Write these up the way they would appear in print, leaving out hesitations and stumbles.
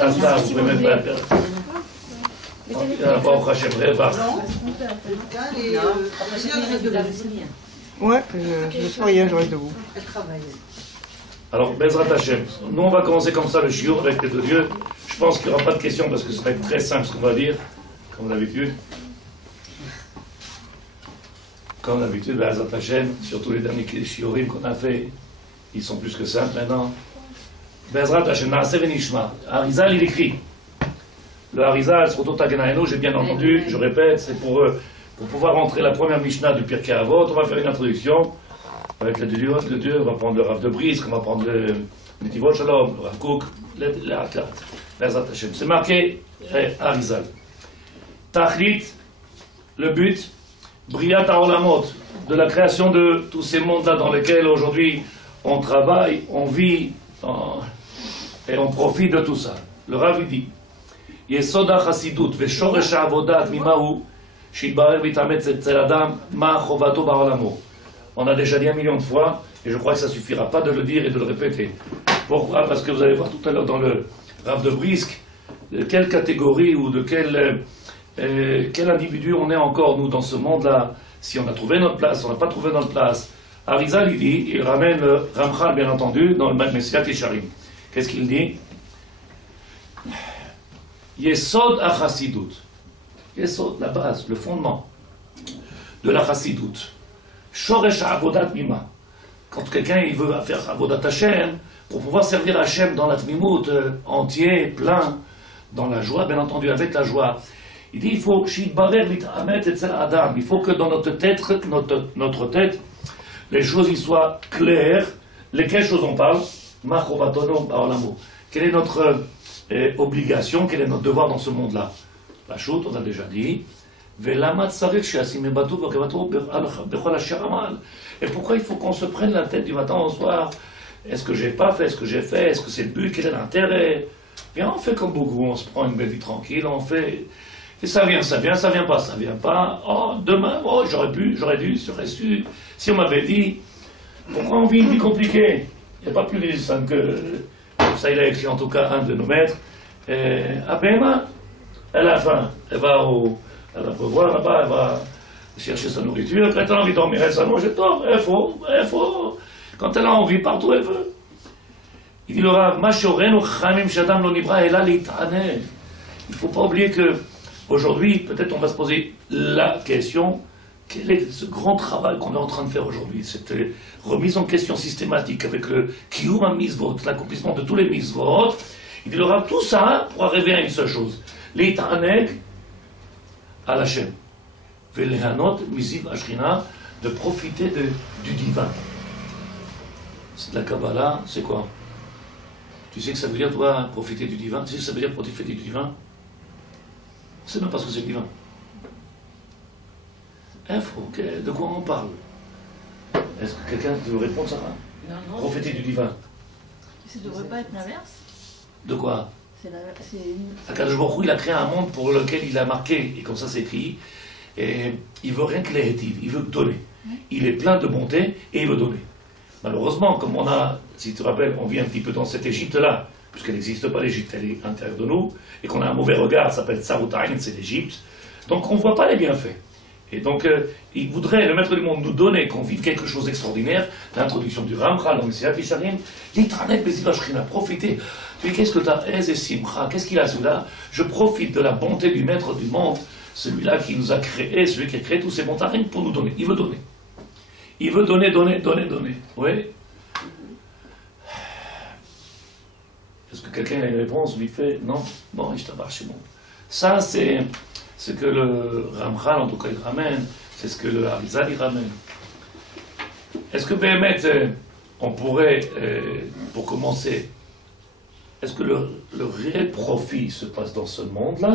là, vous pouvez même pas le faire. Il y en a pas au Hachem, Réva. Ouais, je suis rien, je reste debout. Alors, Bezrat Hachem, nous on va commencer comme ça le shiur avec les deux dieux. Je pense qu'il n'y aura pas de questions parce que ce va être très simple ce qu'on va dire, comme d'habitude. Comme d'habitude, Bezrat Hachem, surtout les derniers shiurim qu'on a fait, ils sont plus que simples maintenant. Bezrat Hachem, Naaseh Venishma. Harizal, il écrit. Le Harizal, Srotot Hagenaenu, j'ai bien entendu, je répète, c'est pour pouvoir rentrer la première Mishnah du Pirkei Avot, on va faire une introduction. Avec le Dieu, on va prendre le Rav de Brisk, on va prendre le Netivot Shalom, le Rav Kook, le Aklat, Bezrat Hashem. C'est marqué Harizal. Tachlit, le but, Briat HaOlamot, de la création de tous ces mondes-là dans lesquels aujourd'hui on travaille, on vit et on profite de tout ça. Le Rav dit Yesod HaChassidut veShoresh HaAvodat mimahu sheitbarer v'yitametz etzel adam ma chovato ba'olamo. On a déjà dit 1 million de fois, et je crois que ça ne suffira pas de le dire et de le répéter. Pourquoi? Parce que vous allez voir tout à l'heure dans le Rav de Brisk, de quelle catégorie ou de quel individu on est encore, nous, dans ce monde-là, si on a trouvé notre place, on n'a pas trouvé notre place. Harizal, il dit, il ramène le Ramchal, bien entendu, dans le Messiat Yesharim. Qu'est-ce qu'il dit? Yesod HaChassidut. Yesod, la base, le fondement de la Chassidut. Shoresh Avodat Mima. Quand quelqu'un il veut faire Avodat Hashem, pour pouvoir servir Hashem dans la Tmimout, entier, plein, dans la joie, bien entendu, avec la joie, il dit il faut Shidbarer Vitamet Etzel Adam. Il faut que dans notre tête, les choses y soient claires. Lesquelles choses on parle? Ma Chovatono Ba'olamo. Quelle est notre obligation, quel est notre devoir dans ce monde-là? La chute, on a déjà dit. Et pourquoi il faut qu'on se prenne la tête du matin au soir? Est-ce que j'ai pas fait? Est-ce que j'ai fait? Est-ce que c'est le but? Quel est l'intérêt? Bien, on fait comme beaucoup, on se prend une belle vie tranquille, on fait... Et ça vient pas, ça vient pas. Oh, demain, oh, j'aurais pu, j'aurais dû, j'aurais su. Si on m'avait dit, pourquoi on vit une vie compliquée? Il n'y a pas plus simple que... Ça, il a écrit en tout cas un de nos maîtres. Abema, elle a faim, elle va voir là-bas, elle va chercher sa nourriture, quand elle a envie de dormir, elle s'allonge, elle dort, elle faut. Quand elle a envie, partout elle veut. Il dit le Rav, il ne faut pas oublier que aujourd'hui, peut-être on va se poser la question, quel est ce grand travail qu'on est en train de faire aujourd'hui, cette remise en question systématique avec le Kiyum HaMizvot, l'accomplissement de tous les Mizvot. Il dit le Rav, tout ça pour arriver à une seule chose, l'Itaneg à l'Hachem. Velehanot, Miziv Ashrina, de profiter du divin. C'est de la Kabbalah, c'est quoi? Tu sais que ça veut dire, toi, profiter du divin? Tu sais que ça veut dire profiter du divin? C'est même pas ce que c'est le divin. De quoi on parle? Est-ce que quelqu'un peut répondre ça? Non. Profiter du divin. Ça ne devrait pas être l'inverse? De quoi? Akadosh Baruch Hu, il a créé un monde pour lequel il a marqué, et comme ça c'est écrit, et il veut rien que les hétives, il veut donner. Il est plein de bonté et il veut donner. Malheureusement, comme on a, si tu te rappelles, on vit un petit peu dans cette Égypte-là, puisqu'elle n'existe pas l'Égypte, elle est à l'intérieur de nous, et qu'on a un mauvais regard, ça s'appelle Tsaroutaïn, c'est l'Égypte, donc on ne voit pas les bienfaits. Et donc, il voudrait, le maître du monde, nous donner, qu'on vive quelque chose d'extraordinaire, l'introduction du Ramchal, dans le Messiat Yesharim, l'Itranet Beziv Ashrina, profiter. Tu dis, qu'est-ce que tu as, Ez et Simcha, qu'est-ce qu'il a celui-là? Je profite de la bonté du maître du monde, celui-là qui nous a créé, celui qui a créé tous ces montages pour nous donner. Il veut donner. Il veut donner. Oui. Est-ce que quelqu'un a une réponse vite fait? Non? Bon, je t'abarre chez moi. Ça, c'est ce que le Ramchal, en tout cas, il ramène. C'est ce que le Harizal, il ramène. Est-ce que, Béhémet, on pourrait, pour commencer, est-ce que le réel profit se passe dans ce monde-là?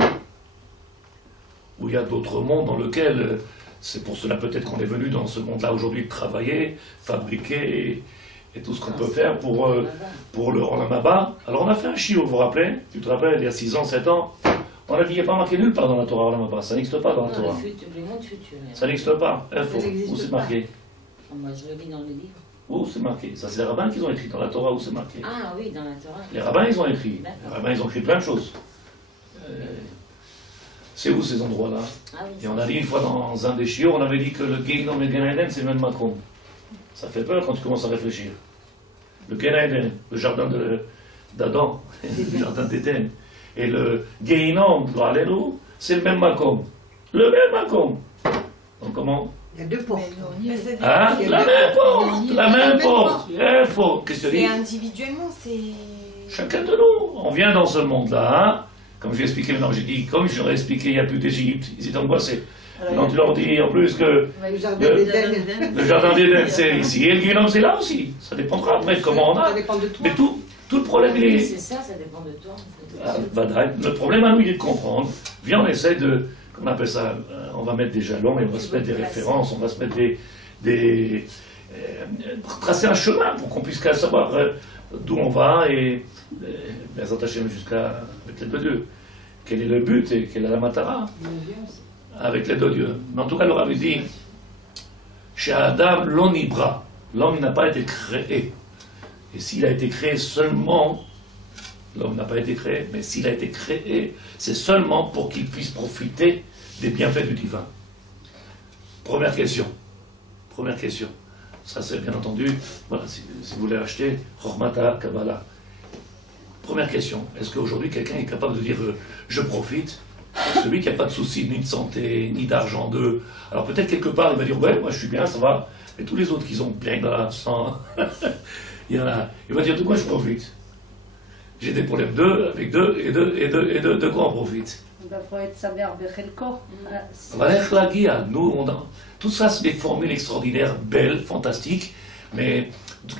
Ou il y a d'autres mondes dans lesquels, c'est pour cela peut-être qu'on est venu dans ce monde-là aujourd'hui travailler, fabriquer et tout ce qu'on peut faire pour le Olam Haba. Alors on a fait un chiot, vous vous rappelez? Tu te rappelles, il y a 6 ans, 7 ans, on a dit qu'il n'y a pas marqué nulle part dans la Torah Olam Haba. Ça n'existe pas dans la Torah. Le monde futur. Ça n'existe pas. Où c'est marqué? Moi je le lis dans le livre. Où c'est marqué? Ça, c'est les rabbins qui ont écrit dans la Torah, où c'est marqué. Ah oui, dans la Torah. Les rabbins, ils ont écrit. Les rabbins, ils ont écrit plein de choses. C'est où ces endroits-là? Ah oui, Et on a dit une fois dans un des chiots, on avait dit que le Gehinom et le Gan Eden, c'est le même Macron. Ça fait peur quand tu commences à réfléchir. Le Gan Eden, le jardin d'Adam, le jardin d'Éden, et le Gehinom, c'est le même Macron. Le même Macron. Donc comment? Il y a deux portes. Hein? La même porte, la même porte. Il faut. Qu'est-ce que tu dis? C'est individuellement, c'est... Chacun de nous. On vient dans ce monde-là, hein? Comme j'ai expliqué maintenant, j'ai dit, comme je leur ai expliqué, il n'y a plus d'Égypte, ils étaient angoissés. Donc tu leur dis en plus que Le jardin d'Éden. le jardin d'Éden c'est ici, et le Guénom c'est là aussi. Ça dépendra après de comment on a. Ça dépend de toi. Mais tout le problème, il est... C'est ça, ça dépend de toi. Le problème à nous, il est de comprendre. Viens, on essaie de... Comment on appelle ça? On va mettre des jalons, et on va se mettre des références, on va se mettre tracer un chemin pour qu'on puisse savoir d'où on va et bien s'attacher jusqu'à avec l'aide de Dieu. Quel est le but et quelle est la matara avec l'aide de Dieu. Mais en tout cas, il leur avait dit chez Adam, l'onibra, l'homme n'a pas été créé. Et s'il a été créé seulement, l'homme n'a pas été créé, mais s'il a été créé, c'est seulement pour qu'il puisse profiter des bienfaits du divin. Première question. Première question. Ça, c'est bien entendu, voilà, si vous voulez acheter, Chormata, Kabbalah. Première question, est-ce qu'aujourd'hui quelqu'un est capable de dire je profite? Celui qui n'a pas de soucis ni de santé, ni d'argent d'eux. Alors peut-être quelque part il va dire ouais, moi je suis bien, ça va. Mais tous les autres qui sont bien dans la sang, il y en a. Il va dire de quoi je profite? J'ai des problèmes avec de quoi on profite? Il faut être saber bechelko. Nous, tout ça, c'est des formules extraordinaires, belles, fantastiques, mais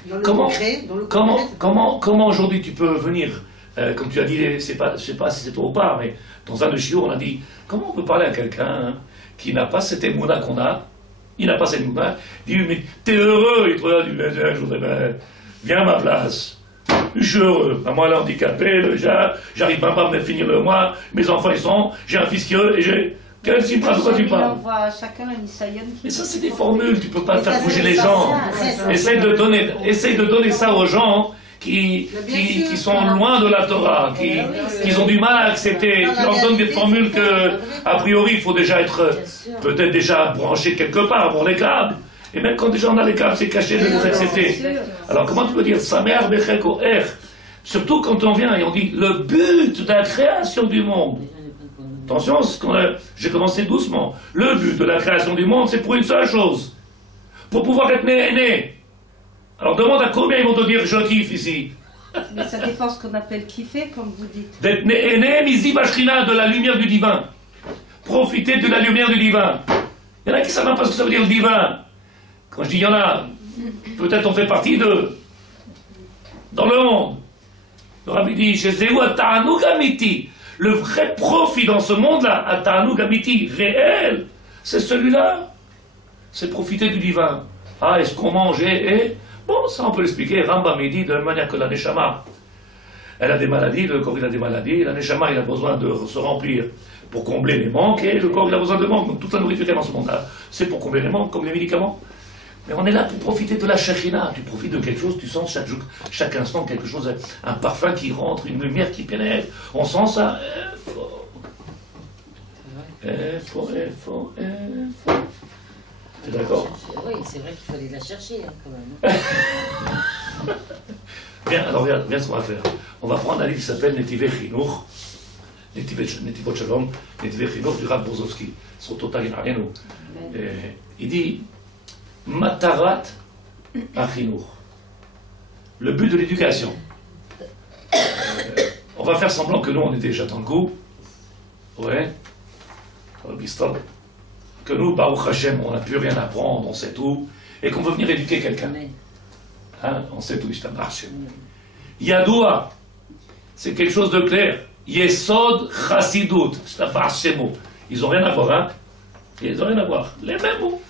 Dans le comment, concret, dans le comment aujourd'hui tu peux venir, comme tu as dit, je sais pas si c'est toi ou pas, mais dans un de chiots, on a dit, comment on peut parler à quelqu'un qui n'a pas cette émouna qu'on a, il n'a pas cette émouna, il dit, mais t'es heureux, il te regarde, il dit, je voudrais bien, viens à ma place. Je suis heureux. Moi, là, handicapé, j'arrive même pas à me finir le mois, mes enfants, ils sont, j'ai un fils qui est heureux, et j'ai... Quel simra, de quoi tu parles? On voit chacun un Isaïon qui... Mais ça, c'est des formules, tu peux pas faire bouger les gens. Essaye de donner ça aux gens qui sont loin de la Torah, qui ont du mal à accepter. Tu leur donnes des formules que, a priori, il faut déjà être, peut-être déjà branché quelque part, avoir les câbles. Et même quand déjà on a les câbles, c'est caché de les accepter. Alors comment tu peux dire Samer Becheko Er? Surtout quand on vient et on dit le but de la création du monde. Attention, j'ai commencé doucement. Le but de la création du monde, c'est pour une seule chose. Pour pouvoir être né. Alors demande à combien ils vont te dire je kiffe ici. Mais ça dépend ce qu'on appelle kiffer, comme vous dites. D'être né, misi bachrina, de la lumière du divin. Profiter de la lumière du divin. Il y en a qui ne savent même pas ce que ça veut dire le divin. Quand je dis il y en a, peut-être on fait partie d'eux. Dans le monde. Le rabbi dit, chez Zéou Ata'anoug Amiti, le vrai profit dans ce monde-là, Ata'anoug Amiti, réel, c'est celui-là. C'est profiter du divin. Ah, est-ce qu'on mange et... Bon, ça on peut l'expliquer. Rambam dit de la même manière que la Neshama. Elle a des maladies, le corps il a des maladies, la Neshama il a besoin de se remplir pour combler les manques, et le corps il a besoin de manques. Donc toute la nourriture qu'il y a dans ce monde-là, c'est pour combler les manques, comme les médicaments. Mais on est là pour profiter de la Shekhina. Tu profites de quelque chose, tu sens chaque instant quelque chose, un parfum qui rentre, une lumière qui pénètre. On sent ça. Fort. T'es d'accord? Oui, c'est vrai qu'il fallait la chercher quand même. Bien, alors viens ce qu'on va faire. On va prendre un livre qui s'appelle Netivei Chinuch, Netivot Shalom, Netivei Chinuch du Rav Brozovski. Son total il dit Matarat Achinuch. Le but de l'éducation. On va faire semblant que nous on était déjà dans le coup. Ouais. Bistol. Que nous, Baruch Hashem, on n'a plus rien à apprendre, on sait tout, et qu'on veut venir éduquer quelqu'un. Hein, on sait tout, Yadoua, c'est quelque chose de clair. Yesod Chassidut, c'est un parchemo. Ils n'ont rien à voir, hein? Ils n'ont rien à voir. Les mêmes mots.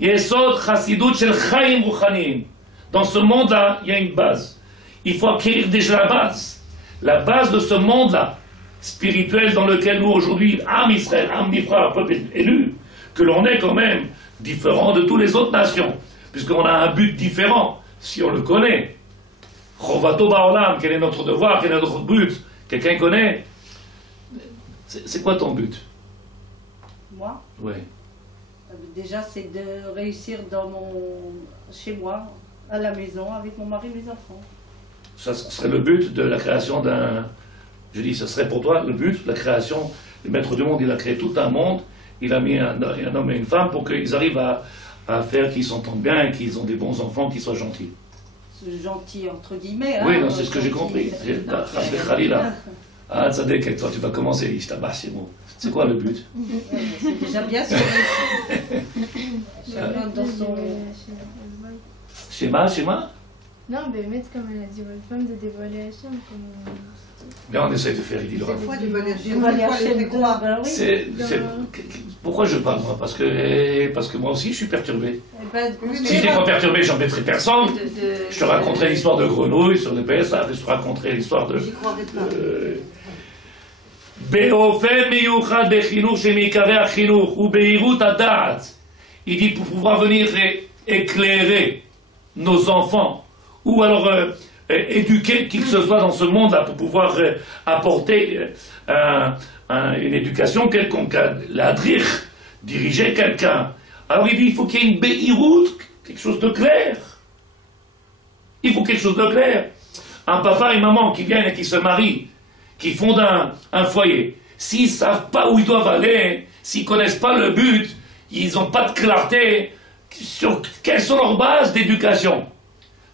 Yesod Chassidut Shel Chaim Ruchanim. Dans ce monde-là, il y a une base. Il faut acquérir déjà la base. La base de ce monde-là, spirituel dans lequel nous, aujourd'hui, Am Israël, Am Nifra, peuple élu, que l'on est quand même différent de toutes les autres nations, puisqu'on a un but différent. si on le connaît. Chovato ba'olam, quel est notre devoir, quel est notre but? Quelqu'un connaît? C'est quoi ton but? Moi, Oui. déjà, c'est de réussir chez moi, à la maison, avec mon mari et mes enfants. Ça serait le but de la création d'un... Je dis, ce serait pour toi le but, la création. Le maître du monde, il a créé tout un monde. Il a mis un homme et une femme pour qu'ils arrivent à faire qu'ils s'entendent bien et qu'ils ont des bons enfants, qu'ils soient gentils. C'est gentil, entre guillemets. Oui, hein, non, c'est ce que j'ai compris. Khalila. Ah, Tzadek, toi, tu vas commencer. Je t'abasse ces mots. C'est quoi le but? C'est déjà bien sûr. Chacun dans son... Schéma? Non, mais mettre comme elle a dit votre femme de dévoiler Hachem. Bien, on essaie de faire, il dit le C'est Rav. fois du bonheur. Je vais aller acheter le gros, ben oui. Pourquoi je parle, moi? Parce que moi aussi, je suis perturbé. Eh ben, Si je n'étais pas perturbé, j'embêterais personne. Je te raconterai l'histoire de grenouille sur le PSA, je te raconterai l'histoire de... J'y croirais pas. באופן מיוחד בחינוך שמעיקרי החינוך ובהירות הדעת. Il dit pour pouvoir venir éclairer nos enfants ou alors éduquer qui que ce soit dans ce monde-là pour pouvoir apporter une éducation quelconque, l'adrir, diriger quelqu'un. Alors il dit il faut qu'il y ait une béhiroute, quelque chose de clair. Il faut quelque chose de clair. Un papa et une maman qui viennent et qui se marient, qui fondent un foyer, s'ils ne savent pas où ils doivent aller, s'ils ne connaissent pas le but, ils n'ont pas de clarté sur quelles sont leurs bases d'éducation.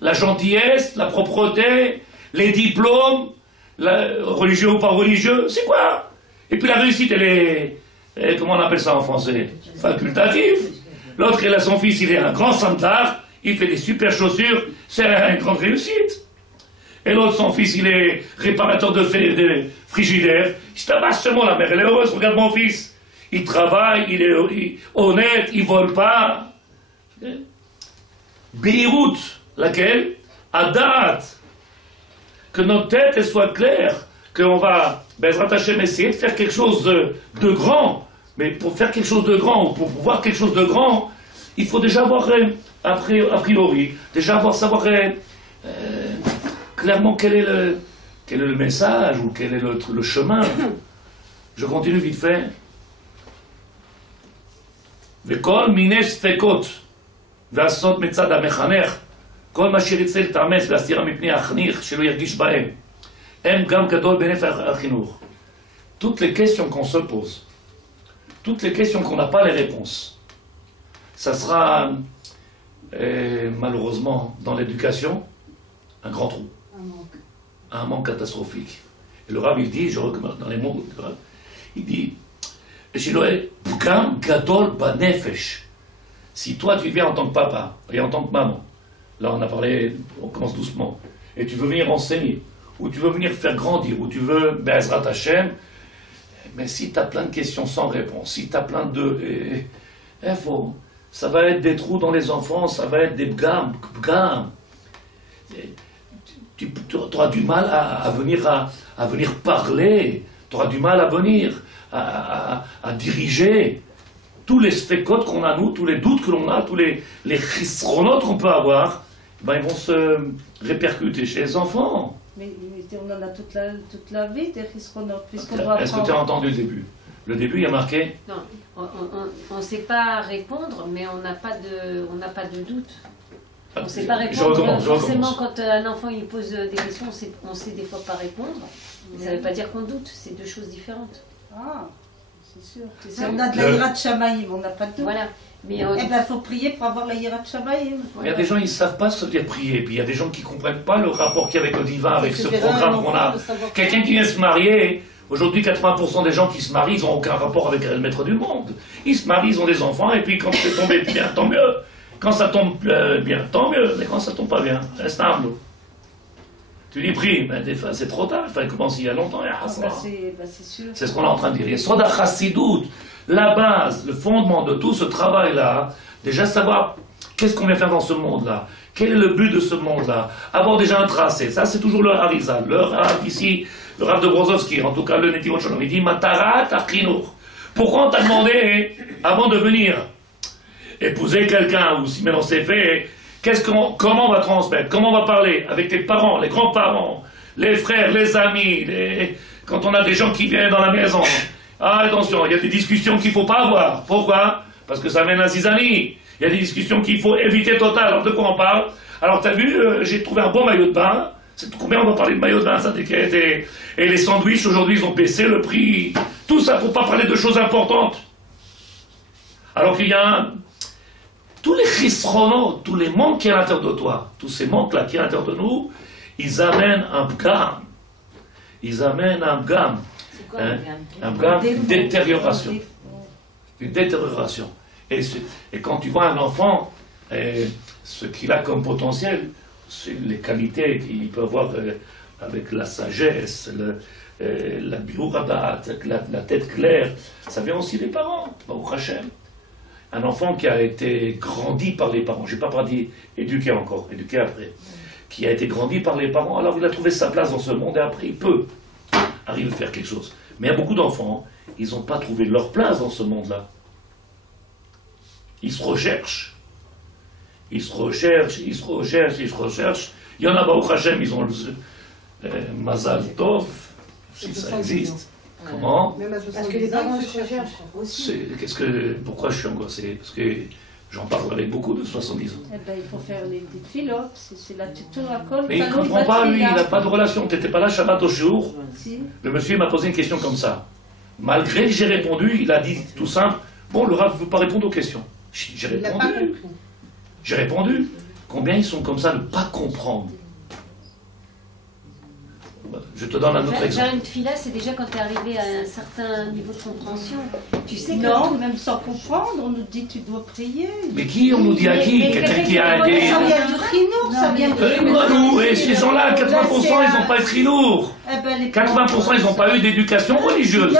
La gentillesse, la propreté, les diplômes, religieux ou pas religieux, c'est quoi? Et puis la réussite, elle est, comment on appelle ça en français? Facultative. L'autre, il a son fils, il est un grand sandar, il fait des super chaussures, c'est une grande réussite. Et l'autre, son fils, il est réparateur de frigidaires. Je tabasse seulement, la mère, elle est heureuse, regarde mon fils. Il travaille, il est honnête, il vole pas. Beyrouth, laquelle? Adat. Que notre tête, elle soit claire. Qu'on va, Bezrat Hashem, essayer de faire quelque chose de grand. Mais pour faire quelque chose de grand, ou pour pouvoir quelque chose de grand, il faut déjà avoir, a priori, savoir clairement quel est le message ou quel est le chemin. Je continue vite fait. וכל מיני ספקות ועשות מצד המחנך, כל מה שירצה לתאמץ להסתירה מפני החניך שלא ירגיש בהם, הם גם גדול בנפח החינוך. Toutes les questions qu'on se pose, toutes les questions qu'on n'a pas les réponses, ça sera malheureusement dans l'éducation un grand trou. Un manque catastrophique. Et le Rav, il dit, je recommande dans les mots du Rav, il dit, si toi tu viens en tant que papa et en tant que maman, là on a parlé, on commence doucement, et tu veux venir enseigner, ou tu veux venir faire grandir, ou tu veux Be'ezrat Hashem, mais si tu as plein de questions sans réponse, si tu as plein de... ça va être des trous dans les enfants, ça va être des bgam. Tu auras du mal à venir parler, tu auras du mal à venir à diriger. Tous les sphécotes qu'on a nous, tous les doutes que l'on a, tous les chisronotes qu'on peut avoir, ben, ils vont se répercuter chez les enfants. Mais on en a toute la vie des chisronotes, puisqu'on doit Est-ce que tu as entendu le début? Le début, il y a marqué? Non, on ne sait pas répondre, mais on n'a pas de doute. On ne sait pas répondre. Forcément, quand un enfant il pose des questions, on sait des fois pas répondre. Mais ça ne veut pas dire qu'on doute, c'est deux choses différentes. Ah, c'est sûr. Si on a de la hirat shamayim, on n'a pas de doute. Voilà. Mais eh bien, il faut prier pour avoir la hirat shamayim. Il y a des gens, ils ne savent pas ce que veut dire prier. Puis il y a des gens qui ne comprennent pas le rapport qu'il y a avec le divin, avec ce programme qu'on a. Quelqu'un qui vient se marier, aujourd'hui 80% des gens qui se marient, ils n'ont aucun rapport avec le maître du monde. Ils se marient, ils ont des enfants, et puis quand c'est tombé bien, tant mieux. Quand ça tombe bien, tant mieux. Mais quand ça tombe pas bien, reste humble. Tu dis prie, mais des fois c'est trop tard, il fallait commencer il y a longtemps. C'est sûr. C'est ce qu'on est en train de dire. Et Soda Chassidut, la base, le fondement de tout ce travail-là, déjà savoir qu'est-ce qu'on vient faire dans ce monde-là, quel est le but de ce monde-là, avoir déjà un tracé. Ça, c'est toujours le Harizal. Le Rav ici, le Rav de Brozovski, en tout cas le Netivot Shalom, il dit Matarat Achinour. Pourquoi on t'a demandé, avant de venir épouser quelqu'un, ou si maintenant c'est fait, Comment on va transmettre? Comment on va parler avec tes parents, les grands-parents, les frères, les amis, quand on a des gens qui viennent dans la maison? Ah, attention, il y a des discussions qu'il ne faut pas avoir. Pourquoi? Parce que ça mène à zizanie. Il y a des discussions qu'il faut éviter total. Alors de quoi on parle? Alors t'as vu, j'ai trouvé un bon maillot de bain. C'est combien on va parler de maillot de bain, ça déquête, et les sandwichs aujourd'hui ils ont baissé le prix. Tout ça pour pas parler de choses importantes. Alors qu'il y a tous les chisronos, tous les manques qui sont à l'intérieur de toi, tous ces manques-là qui sont à l'intérieur de nous, ils amènent un bgam. Ils amènent un bgam. Hein, un bgam, une détérioration. Une détérioration. Et quand tu vois un enfant, ce qu'il a comme potentiel, c'est les qualités qu'il peut avoir avec la sagesse, la biorabat, la tête claire, ça vient aussi des parents, au Hachem. Un enfant qui a été grandi par les parents, je n'ai pas parlé éduqué encore, éduqué après, qui a été grandi par les parents, alors il a trouvé sa place dans ce monde et après il peut arriver à faire quelque chose. Mais il y a beaucoup d'enfants, ils n'ont pas trouvé leur place dans ce monde-là. Ils se recherchent. Ils se recherchent. Il y en a, au Hachem, ils ont le Mazal Tov, si ça existe. Comment? Parce que les parents se recherchent aussi. Pourquoi je suis angoissé? Parce que j'en parle avec beaucoup de 70 ans. Eh ben, il faut faire les filotes, c'est la tutora colle. Mais il ne comprend pas, lui, il n'a pas de relation. Tu n'étais pas là, Shabbat au jour. Si. Le monsieur m'a posé une question comme ça. Malgré que j'ai répondu, il a dit tout simple, bon, le Rav ne veut pas répondre aux questions. J'ai répondu. J'ai répondu. Combien ils sont comme ça de ne pas comprendre? Je te donne un autre exemple. Faire une fila, c'est déjà quand tu es arrivé à un certain niveau de compréhension. Tu sais que non, même sans comprendre, on nous dit tu dois prier. Mais qui on nous dit à qui? Quelqu'un qui a des... Ça vient du chinour, ça vient de... nous, et ces gens-là, 80%, ils n'ont pas été chinour. 80%, ils n'ont pas eu d'éducation religieuse.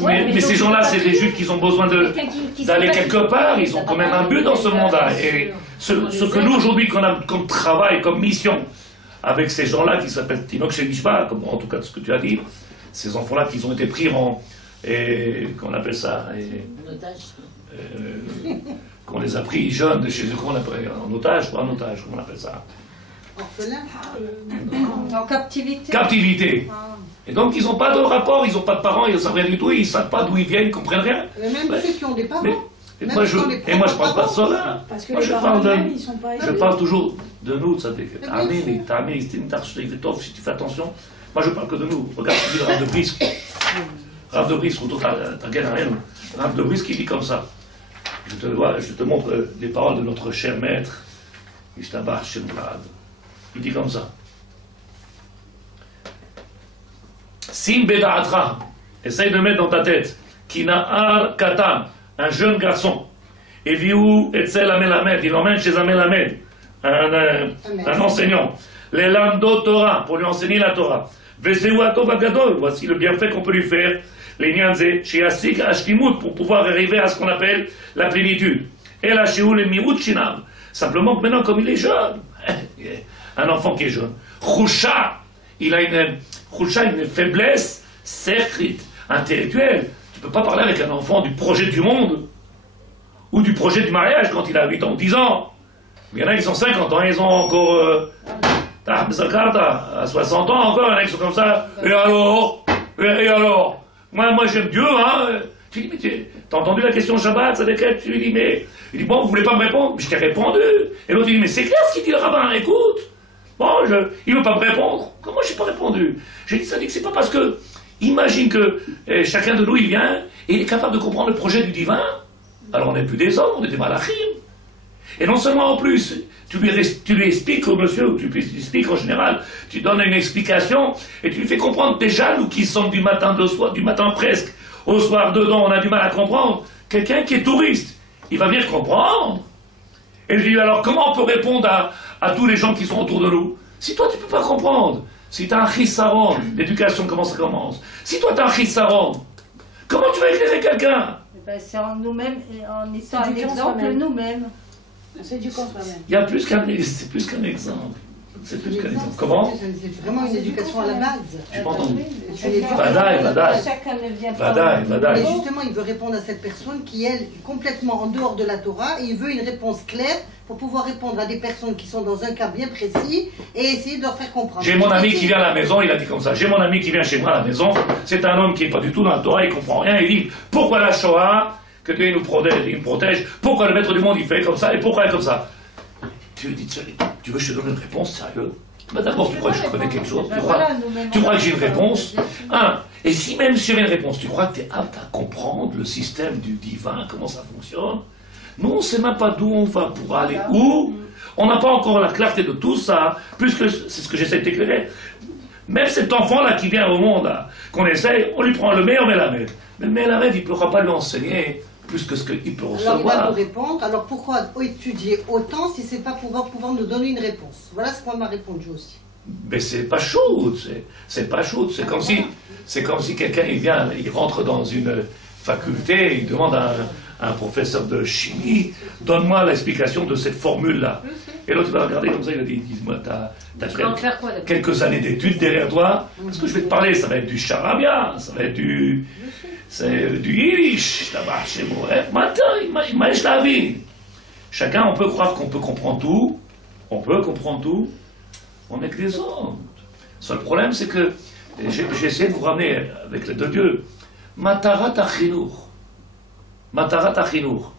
Mais ces gens-là, c'est des juifs qui ont besoin d'aller quelque part, ils ont quand même un but dans ce monde-là. Et ce que nous, aujourd'hui, qu'on a comme travail, comme mission, avec ces gens-là qui s'appellent Tinok Shenishba, comme en tout cas ce que tu as dit, ces enfants-là qui ont été pris qu'on appelle ça, qu'on les a pris jeunes de chez eux, qu'on appelle en otage, pas en otage, comment on appelle ça? En captivité. Captivité. Et donc ils n'ont pas de rapport, ils n'ont pas de parents, ils ne savent rien du tout, ils ne savent pas d'où ils viennent, ils ne comprennent rien. Mais même ceux qui ont des parents. Et moi je ne parle pas de ça. Moi je parle toujours de nous, ça fait si tu fais attention. Moi je parle que de nous. Regarde ce qu'il dit le Rav de Brisk. Rav de Brisk, Rav de Brisk qui dit comme ça. Je te montre les paroles de notre cher maître, Ishtabach Shemulad. Il dit comme ça. Sim Beda'atra, essaye de mettre dans ta tête, Kina'ar Katan, un jeune garçon, et Viou Etzel Amelamed, il l'emmène chez Amelamed, un enseignant, l'Elando Torah, pour lui enseigner la Torah. Veseu Atov Agadol, voici le bienfait qu'on peut lui faire, les Nyanze, chez Asik Ashkimut, pour pouvoir arriver à ce qu'on appelle la plénitude. Et la Sheou le Mirut Shinam, simplement que maintenant, comme il est jeune, un enfant qui est jeune, Choucha, il a une faiblesse certes intellectuelle. Tu ne peux pas parler avec un enfant du projet du monde ou du projet du mariage quand il a 8 ans ou 10 ans. Il y en a qui sont 50 ans, ils ont encore à 60 ans encore, il y en a qui sont comme ça. Et alors Moi j'aime Dieu, hein. Tu dis, mais t'as entendu la question Shabbat, ça décrète? Tu lui dis, mais... Il dit, bon, vous voulez pas me répondre? Je t'ai répondu. Et l'autre dit, mais c'est clair ce qu'il dit le rabbin, écoute. Bon, il ne veut pas me répondre. Comment je n'ai pas répondu? J'ai dit, ça dit que c'est pas parce que... Imagine que chacun de nous, il vient, et il est capable de comprendre le projet du divin. Alors on n'est plus des hommes, on est des malachim. Et non seulement en plus, tu lui expliques au monsieur, ou tu lui expliques en général, tu donnes une explication, et tu lui fais comprendre déjà, nous qui sommes du matin presque, au soir dedans, on a du mal à comprendre. Quelqu'un qui est touriste, il va venir comprendre. Et je lui dis, alors comment on peut répondre à tous les gens qui sont autour de nous? Si toi tu ne peux pas comprendre, si tu as un chissaron, l'éducation, comment ça commence? Si toi tu as un chissaron, comment tu vas éclairer quelqu'un? C'est en nous-mêmes, en étant un exemple nous-mêmes. C'est du contre même. Il y a plus qu'un exemple. C'est plus qu'un exemple. Comment? C'est vraiment une éducation à la base. Tu m'entends? Chacun ne vient pas. Mais justement, il veut répondre à cette personne qui, elle, est complètement en dehors de la Torah, et il veut une réponse claire pour pouvoir répondre à des personnes qui sont dans un cas bien précis et essayer de leur faire comprendre. J'ai mon ami qui vient à la maison, il a dit comme ça, j'ai mon ami qui vient chez moi à la maison, c'est un homme qui n'est pas du tout dans la Torah, il comprend rien, il dit, pourquoi la Shoah, que Dieu nous protège, pourquoi le maître du monde il fait comme ça, et pourquoi il est comme ça? Tu veux que je te donne une réponse sérieuse? Ben d'abord, tu crois que je connais quelque chose? Tu crois que j'ai une réponse? Et si même j'ai une réponse, tu crois que tu es apte à comprendre le système du divin, comment ça fonctionne? Nous, on ne sait même pas d'où on va pour aller où. On n'a pas encore la clarté de tout ça, puisque c'est ce que j'essaie de t'éclairer. Même cet enfant-là qui vient au monde, qu'on essaye, on lui prend le meilleur Melamed. Mais le Melamed, il ne pourra pas lui enseigner plus que ce qu'il peut recevoir. Alors il va nous répondre, alors pourquoi étudier autant si c'est pas pouvoir nous donner une réponse? Voilà ce qu'on m'a répondu aussi. Mais c'est pas chaud, c'est pas chaud. C'est comme si quelqu'un il rentre dans une faculté, il demande à un professeur de chimie, donne-moi l'explication de cette formule-là. Et l'autre va regarder comme ça, il a dit, dis-moi, t'as quelques années d'études derrière toi, ce que je vais te parler, ça va être du charabia, ça va être du yiddish, la vie. Chacun, on peut croire qu'on peut comprendre tout, on est que des hommes. Le seul problème, c'est que j'ai essayé de vous ramener avec l'aide de Dieu, Matarat Achinour. Matarat Achinour.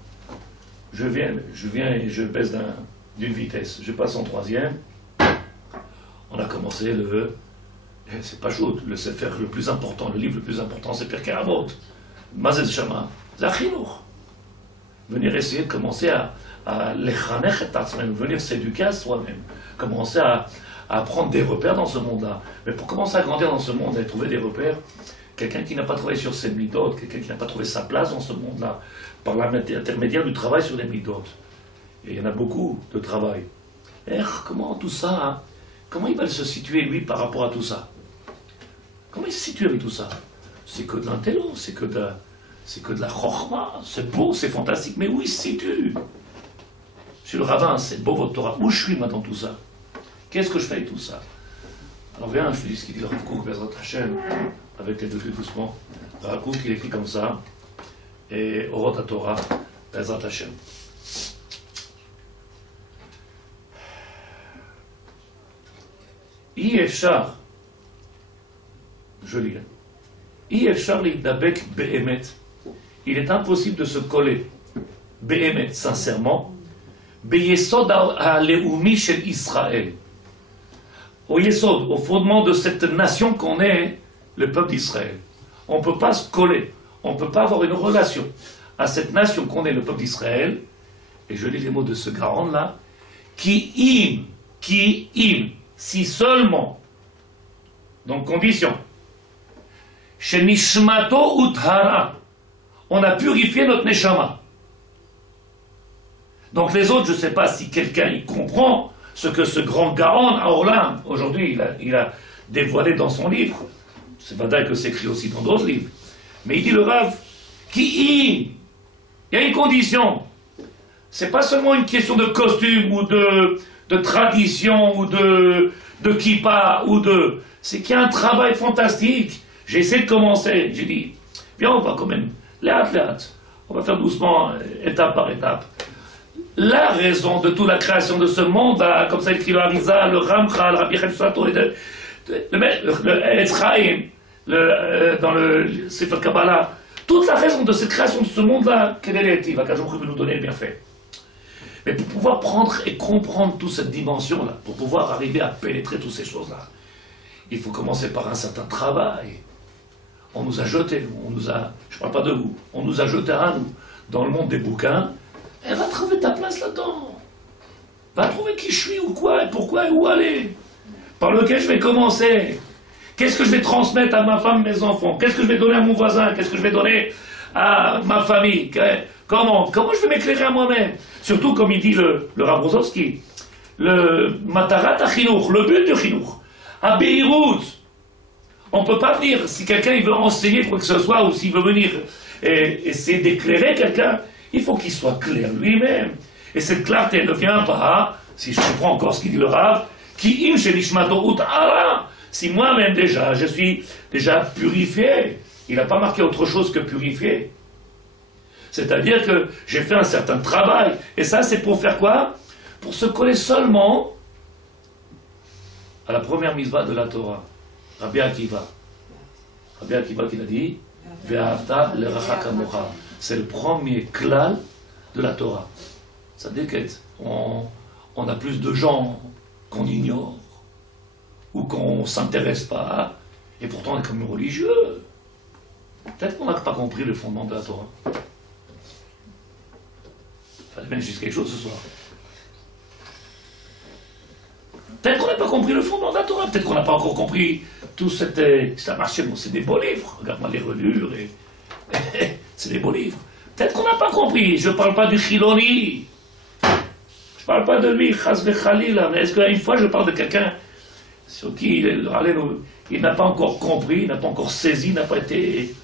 Je viens et je baisse d'une vitesse. Je passe en troisième. On a commencé c'est pas chaud, le sefer le plus important, le livre le plus important, c'est Pirkei Avot. Mazez Shama, c'est Achinour. Venir essayer de commencer à lechanech et tatzmen, venir s'éduquer à soi-même. Commencer à prendre des repères dans ce monde-là. Mais pour commencer à grandir dans ce monde et trouver des repères, quelqu'un qui n'a pas travaillé sur ses midot, quelqu'un qui n'a pas trouvé sa place dans ce monde-là, par l'intermédiaire du travail sur les midot. Et il y en a beaucoup de travail. Et comment tout ça, comment il va se situer lui par rapport à tout ça? Comment il se situe avec tout ça? C'est que de l'intello, c'est que de la chorma, c'est beau, c'est fantastique, mais où il se situe? Monsieur le rabbin, c'est beau votre Torah, où je suis moi dans tout ça? Qu'est-ce que je fais avec tout ça? Alors viens, je te dis ce qu'il dit le Rav Kook, Bezrat Hashem, avec les deux doucement. Le Rav Kook, il écrit comme ça, et Orot HaTorah, Bezrat Hashem. Yefshar, je lis, Yefshar lidabek be'emet, il est impossible de se coller, be'emet, sincèrement, be'yesod ha'leumi shel Israël, au yesod, au fondement de cette nation qu'on est, le peuple d'Israël. On ne peut pas se coller, on ne peut pas avoir une relation à cette nation qu'on est, le peuple d'Israël, et je lis les mots de ce Gaon-là, ki im, si seulement, donc condition, chez Nishmato Uthara, on a purifié notre Neshama. Donc les autres, je ne sais pas si quelqu'un y comprend ce que ce grand Gaon à Orlam, aujourd'hui, il a dévoilé dans son livre. C'est vrai que c'est écrit aussi dans d'autres livres. Mais il dit le Rav, il y a une condition. C'est pas seulement une question de costume ou de tradition ou de kippa c'est qu'il y a un travail fantastique. J'ai essayé de commencer. J'ai dit, viens, on va quand même, léat. On va faire doucement, étape par étape. La raison de toute la création de ce monde, comme ça écrit le Harizal, le Ramchal, le Rabbi Chaim, le Ezraïm, dans le Sefer Kabbalah, toute la raison de cette création de ce monde-là, quelle est-elle? Qu'Hachem veut nous donner bien fait. Mais pour pouvoir prendre et comprendre toute cette dimension-là, pour pouvoir arriver à pénétrer toutes ces choses-là, il faut commencer par un certain travail. On nous a jetés, je ne parle pas de vous, on nous a jetés à nous dans le monde des bouquins. Et va trouver ta place là-dedans. Va trouver qui je suis ou quoi, et pourquoi, et où aller. Par lequel je vais commencer. Qu'est-ce que je vais transmettre à ma femme, mes enfants? Qu'est-ce que je vais donner à mon voisin? Qu'est-ce que je vais donner à ma famille? Comment je vais m'éclairer à moi-même? Surtout, comme il dit le Rav Rozovski, le Matarat Achinour, le but du Chinour. À Beirut, on ne peut pas venir, si quelqu'un il veut enseigner quoi que ce soit, ou s'il veut venir et essayer d'éclairer quelqu'un, il faut qu'il soit clair lui-même. Et cette clarté ne vient pas, si je comprends encore ce qu'il dit le Rav, Ki im shenishmato ut'ara. Si moi-même déjà, je suis déjà purifié, il n'a pas marqué autre chose que purifié. C'est-à-dire que j'ai fait un certain travail. Et ça, c'est pour faire quoi? Pour se coller seulement à la première mitzvah de la Torah. Rabbi Akiva. Rabbi Akiva qui l'a dit, Ve'ahavta l'eracha kamocha. C'est le premier klal de la Torah. Ça déquête. On a plus de gens qu'on ignore ou qu'on ne s'intéresse pas, et pourtant on est comme religieux. Peut-être qu'on n'a pas compris le fondement de la Torah. Il fallait bien juste quelque chose ce soir. Peut-être qu'on n'a pas compris le fondement de la Torah, peut-être qu'on n'a pas encore compris tout cette... Ça marche, bon, c'est des beaux livres, regarde-moi les reliures, c'est des beaux livres. Peut-être qu'on n'a pas compris, je ne parle pas du Chiloni, je ne parle pas de lui, Chas v'Chalila, mais est-ce qu'une fois je parle de quelqu'un sur qui il n'a pas encore compris, il n'a pas encore saisi, il n'a pas été...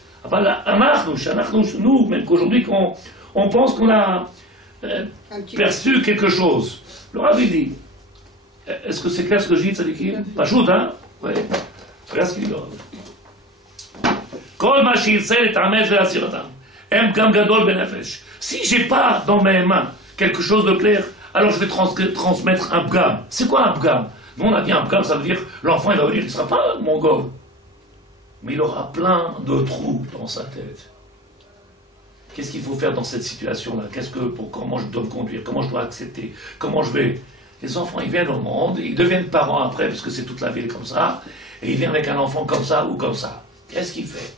Nous, même qu'aujourd'hui, on pense qu'on a perçu quelque chose. Le Rabbi dit, est-ce que c'est clair ce que je dis, Tzadikim? Pas chaud, hein? Ouais. Regarde ce qu'il dit. Kol ma shi'irtzeh l'taamez ve'lasiratam. Em gam gadol benefesh. Si j'ai pas dans mes mains quelque chose de clair, alors je vais transmettre un bgam. C'est quoi un bgam? Nous on a dit un bgam, ça veut dire l'enfant il va venir, il ne sera pas mongol. Mais il aura plein de trous dans sa tête. Qu'est-ce qu'il faut faire dans cette situation-là? Comment je dois me conduire? Comment je dois accepter? Comment je vais... Les enfants, ils viennent au monde, ils deviennent parents après, parce que c'est toute la vie comme ça, et ils viennent avec un enfant comme ça ou comme ça. Qu'est-ce qu'il fait?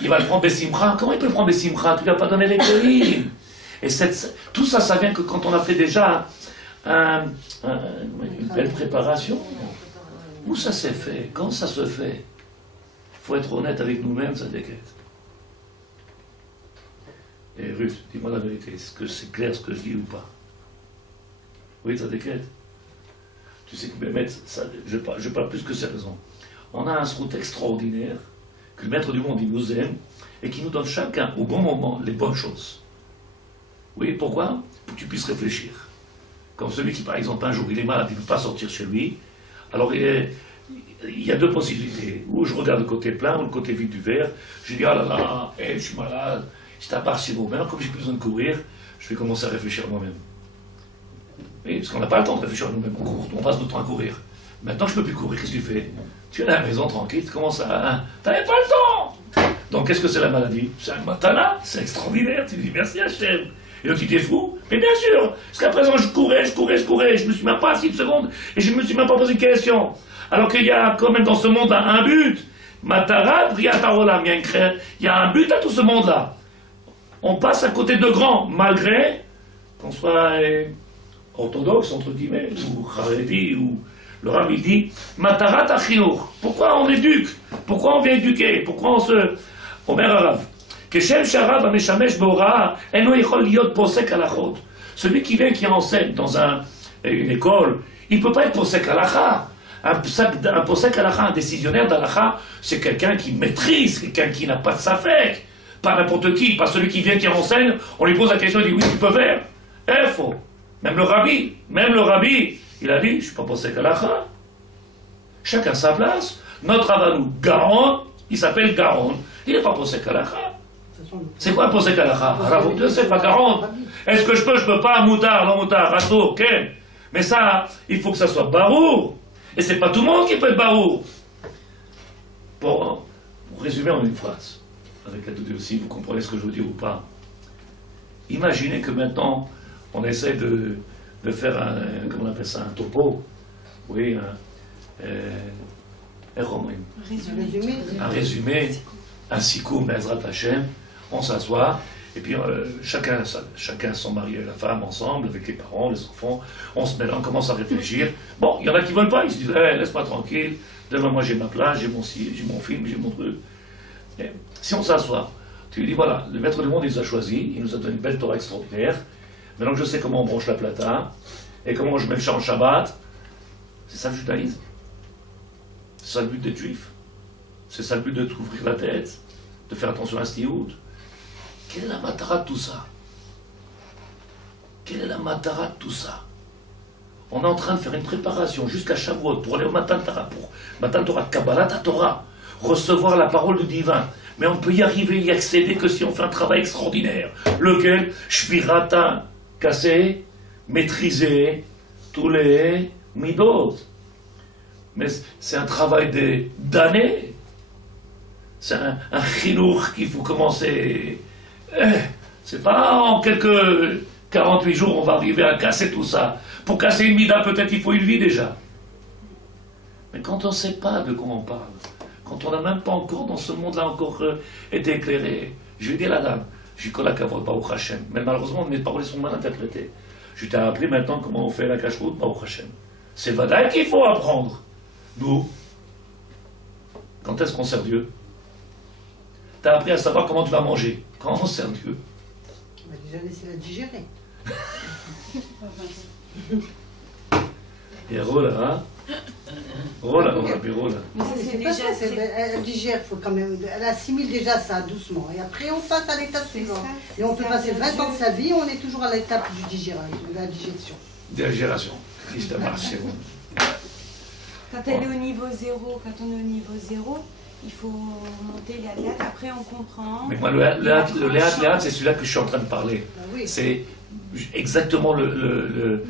Il va le prendre Bessimcha. Comment il peut le prendre Bessimcha? Tu lui as pas donné les clés. Et tout ça, ça vient que quand on a fait déjà une belle préparation. Où ça s'est fait? Quand ça se fait? Il faut être honnête avec nous-mêmes, ça déquête. Et Ruth, dis-moi la vérité, est-ce que c'est clair ce que je dis ou pas? Oui, ça déquête. Tu sais que Bémet, je parle plus que sérieusement. On a un route extraordinaire, que le maître du monde, il nous aime, et qui nous donne chacun, au bon moment, les bonnes choses. Oui, pourquoi? Pour que tu puisses réfléchir. Comme celui qui, par exemple, un jour, il est malade, il ne peut pas sortir chez lui, alors il y a deux possibilités. Ou je regarde le côté plein, ou le côté vide du verre, je dis, ah là là, je suis malade, je t'appartiens chez vous. Maintenant, comme j'ai plus besoin de courir, je vais commencer à réfléchir à moi-même. Oui, parce qu'on n'a pas le temps de réfléchir à nous-mêmes, on passe notre temps à courir. Maintenant, je ne peux plus courir, qu'est-ce que tu fais? Tu es à la maison tranquille, tu commences à... Tu n'avais pas le temps! Donc, qu'est-ce que c'est la maladie? C'est un matana, c'est extraordinaire, tu dis merci Hachem. Et donc, tu t'es fou? Mais bien sûr, jusqu'à présent, je courais, je me suis même pas assis une seconde, et je ne me suis même pas posé une question. Alors qu'il y a quand même dans ce monde un but. Matara, Briatarolam, il y a un but à tout ce monde-là. On passe à côté de grands, malgré qu'on soit orthodoxe, entre guillemets, ou Haredi, ou le Rabbi dit, Matarat Achinour. Pourquoi on éduque? Pourquoi on vient éduquer? Pourquoi on se... Omer Arav. Keshem Sharav Ameshamesh Bora, Eno Yechol Liot Posek Alachot. Celui qui vient, qui enseigne dans une école, il ne peut pas être Posek Alacha. Un Posek Alacha, un décisionnaire d'Alacha, c'est quelqu'un qui maîtrise, quelqu'un qui n'a pas de safek. Pas n'importe qui, pas celui qui vient, qui enseigne, on lui pose la question, il dit oui, tu peux faire. Il faut. Même le rabbi, il a dit, je ne suis pas Posek Alacha. Chacun sa place. Notre Avanou, Gaon, il s'appelle Gaon. Il n'est pas Posek Alacha. C'est quoi Posek Alacha? Rav Yosef à Gaon. Est-ce que je peux pas, Moutar, non Moutar, Rasso, ok. Mais ça, il faut que ça soit Barour. Et c'est pas tout le monde qui peut être Barour. Pour résumer en une phrase, avec l'aide de Dieu aussi, vous comprenez ce que je veux dire ou pas? Imaginez que maintenant, on essaie de faire comment on appelle ça, un topo. Oui, un résumé, un sikoum, Bezrat Hashem. On s'assoit, et puis chacun sont mariés, la femme ensemble, avec les parents, les enfants, on se mélange, on commence à réfléchir. Bon, il y en a qui ne veulent pas, ils se disent hey, laisse-moi tranquille, devant moi j'ai ma place, j'ai mon film, j'ai mon truc. Et si on s'assoit, tu lui dis voilà, le maître du monde il nous a choisi, il nous a donné une belle Torah extraordinaire, maintenant je sais comment on branche la plata, et comment je mets le chant en Shabbat. C'est ça le judaïsme. C'est ça le but d'être juif. C'est ça le but de t'ouvrir la tête, de faire attention à Stioud. Quelle est la matara de tout ça? Quelle est la matara de tout ça? On est en train de faire une préparation jusqu'à Shavuot pour aller au Matan Torah, pour Matan Torah, Kabbalat Torah, recevoir la parole du divin. Mais on peut y arriver, y accéder que si on fait un travail extraordinaire. Lequel? Shvirata, casser, maîtriser tous les midot. Mais c'est un travail d'années. C'est un chinour qu'il faut commencer. C'est pas en quelques 48 jours on va arriver à casser tout ça. Pour casser une mida, peut-être il faut une vie déjà. Mais quand on ne sait pas de quoi on parle, quand on n'a même pas encore dans ce monde-là encore été éclairé, je lui dis à la dame, je lui dis la kavod, Baruch Hashem. Mais malheureusement, mes paroles sont mal interprétées. Je t'ai appris maintenant comment on fait la cacheroute, Baruch Hashem. C'est Vadaï qu'il faut apprendre. Nous, quand est-ce qu'on sert Dieu? T'as appris à savoir comment tu vas manger. Comment on sert Dieu? On va déjà laisser la digérer. Et Rola, hein? Rola. Mais c'est pas ça, elle digère, faut quand même, elle assimile déjà ça doucement. Et après, on passe à l'étape suivante. Et on peut passer 20 ans de sa vie, on est toujours à l'étape du digérage, de la digestion. Digération. Christ a marché. Quand elle est au niveau 0, quand on est au niveau 0, il faut monter les léat, après on comprend. Mais moi, le léat, c'est celui-là que je suis en train de parler. Ah oui. C'est exactement le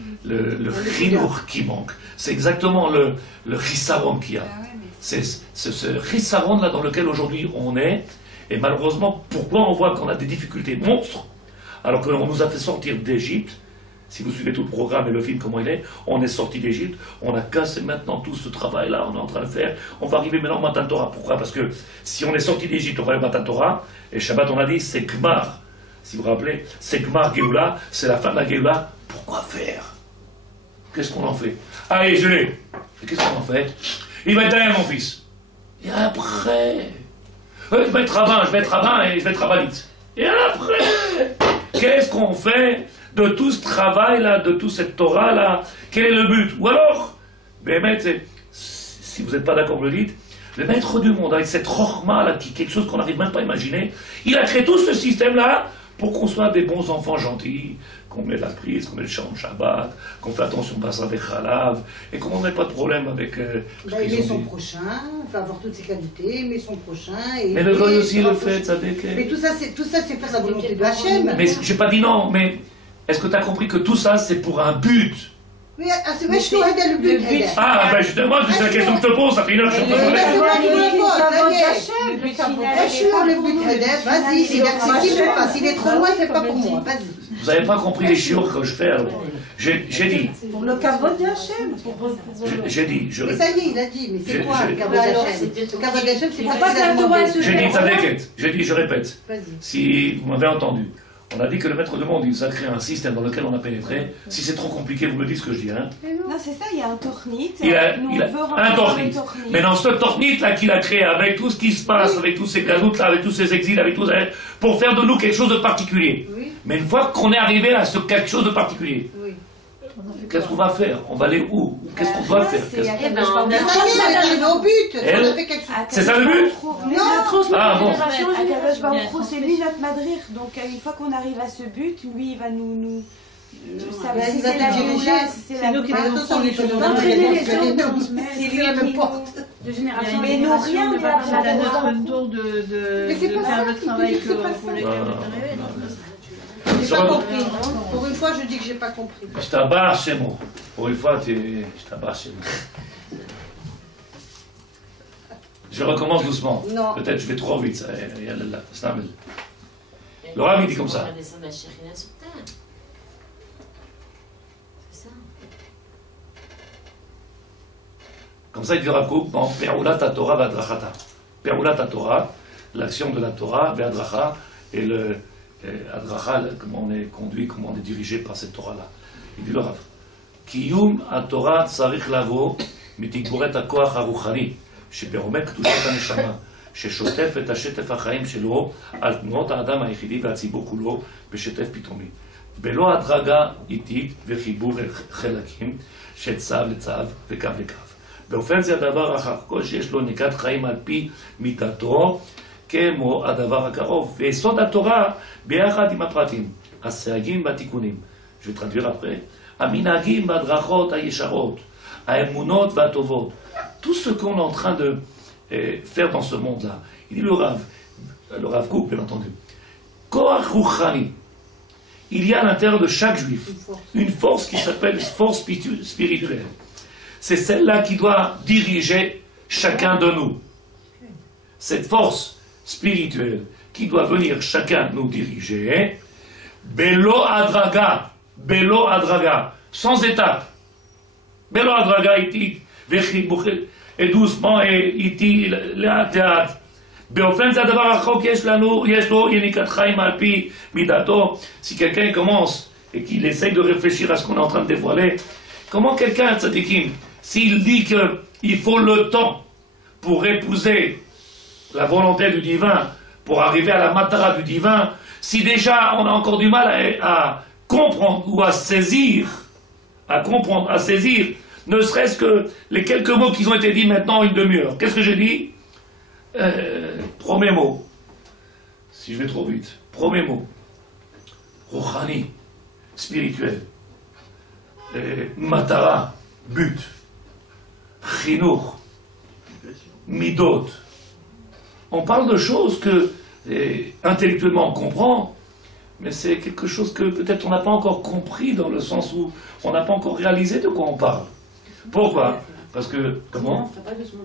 chinour qui manque. C'est exactement le chisaron qu'il y a. Ah ouais, C'est ce chisaron là dans lequel aujourd'hui on est. Et malheureusement, pourquoi on voit qu'on a des difficultés monstres, alors qu'on nous a fait sortir d'Égypte. Si vous suivez tout le programme et le film, comment il est, on est sorti d'Égypte, on a cassé maintenant tout ce travail-là, on est en train de faire, on va arriver maintenant au Matan Torah. Pourquoi? Parce que si on est sorti d'Égypte, on va aller au Matan Torah, et Shabbat on a dit, c'est Gmar. Si vous vous rappelez, c'est Gmar Géoula, c'est la fin de la Géoula. Pourquoi faire? Qu'est-ce qu'on en fait? Allez, je l'ai. Et qu'est-ce qu'on en fait? Il va être derrière mon fils. Et après, je vais être rabbin, et je vais être rabbinite. Et après, qu'est-ce qu'on fait de tout ce travail-là, de toute cette Torah-là? Quel est le but? Ou alors, si vous n'êtes pas d'accord, vous le dites, le maître du monde, avec cette rochma-là, quelque chose qu'on n'arrive même pas à imaginer, il a créé tout ce système-là pour qu'on soit des bons enfants gentils, qu'on met la prise, qu'on met le chant de Shabbat, qu'on fait attention à ça avec Khalav, et qu'on n'ait pas de problème avec... aimer son prochain, il faut avoir toutes ses qualités, aimer son prochain... Mais le goy aussi le fait, ça dès que... Mais tout ça, c'est faire la volonté de Hachem. Mais j'ai pas dit non, mais est-ce que tu as compris que tout ça, c'est pour un but? Oui, c'est le but. Ah, ben justement, c'est la question que je te pose, ça fait une heure que je te pose. Le but, vas-y, s'il est accessible ou pas, s'il est trop loin, c'est pas pour moi, vas-y. Vous n'avez pas compris les chiots que je fais, alors. J'ai dit. Pour le kavod d'Hachem. J'ai dit. Mais ça y est, il a dit, mais c'est quoi le kavod d'Hachem? Le kavod d'Hachem, c'est pas J'ai dit, Tzadeket. J'ai dit, je répète. Si vous m'avez entendu. On a dit que le maître du monde, il nous a créé un système dans lequel on a pénétré. Si c'est trop compliqué, vous me dites ce que je dis. Hein. Non, c'est ça, il y a un tornit. Il a un tornit. Mais dans ce tornit-là qu'il a créé, avec tout ce qui se passe, avec tous ces galoutes-là, avec tous ces exils, avec tout ça, pour faire de nous quelque chose de particulier. Oui. Mais une fois qu'on est arrivé à ce quelque chose de particulier, Oui. qu'est-ce qu'on va faire? On va aller où? Qu'est-ce qu'on doit faire? Au but. C'est ça le but? Ah bon. C'est lui notre madrir. Donc une fois qu'on arrive à ce but, lui il va nous c'est la diriger. C'est nous qui devons entraîner les gens. C'est lui qui porte. De génération. Mais nous rien n'est à notre tour de faire le travail pour lequel on est. J'ai pas compris. Pour une fois, je dis que j'ai pas compris. Je t'abat chez moi. Pour une fois, je t'abat chez moi. Je recommence doucement. Peut-être je vais trop vite. Ça. Le Rav, il dit comme ça. Comme ça, il dit Rav Kook dans Pe'ulat Torah v'adrachata. Pe'ulat Torah, l'action de la Torah, v'adracha, et le adracha, comment on est conduit, comment on est dirigé par cette Torah-là. Il dit le Rav, Kiyum HaTorah tzarich lavo mitigboret hakoach haruchani, שברומם קדושת הנשמה, ששוטף את השטף החיים שלו על תנועות האדם היחידי והציבור כולו בשטף פתאומי. בלא הדרגה איטית וחיבור חלקים של צו לצו וקו לקו. באופן זה הדבר אחר כל שיש לו נקת חיים על פי מידתו, כמו הדבר הקרוב. ויסוד התורה ביחד עם הפרטים, הסייגים והתיקונים. Je vais traduire après. Aminagim badrachot ayesharot, aemunot vatovot. Tout ce qu'on est en train de faire dans ce monde-là. Il dit le Rav Kook, bien entendu. Koach ruchani. Il y a à l'intérieur de chaque juif une force qui s'appelle force spirituelle. C'est celle-là qui doit diriger chacun de nous. Cette force spirituelle qui doit venir chacun nous diriger, Belo adraga, sans étape. Belo adraga iti, et doucement, et iti, laat. באופן זה הדבר הרחוק יש לו יניקת חיים על פי מידתו. Si quelqu'un commence et qu'il essaye de réfléchir à ce qu'on est en train de dévoiler, comment quelqu'un, tzadikim, s'il dit qu'il faut le temps pour épouser la volonté du divin, pour arriver à la matara du divin, si déjà on a encore du mal à comprendre ou à saisir, ne serait-ce que les quelques mots qui ont été dits maintenant une demi-heure. Qu'est-ce que j'ai dit? Premier mot, si je vais trop vite, premier mot, Rochani, spirituel, Matara, but, Chinour, Midot. On parle de choses que intellectuellement on comprend, mais c'est quelque chose que peut-être on n'a pas encore compris dans le sens où on n'a pas encore réalisé de quoi on parle. Pourquoi? Parce que, comment? On ne fera pas doucement.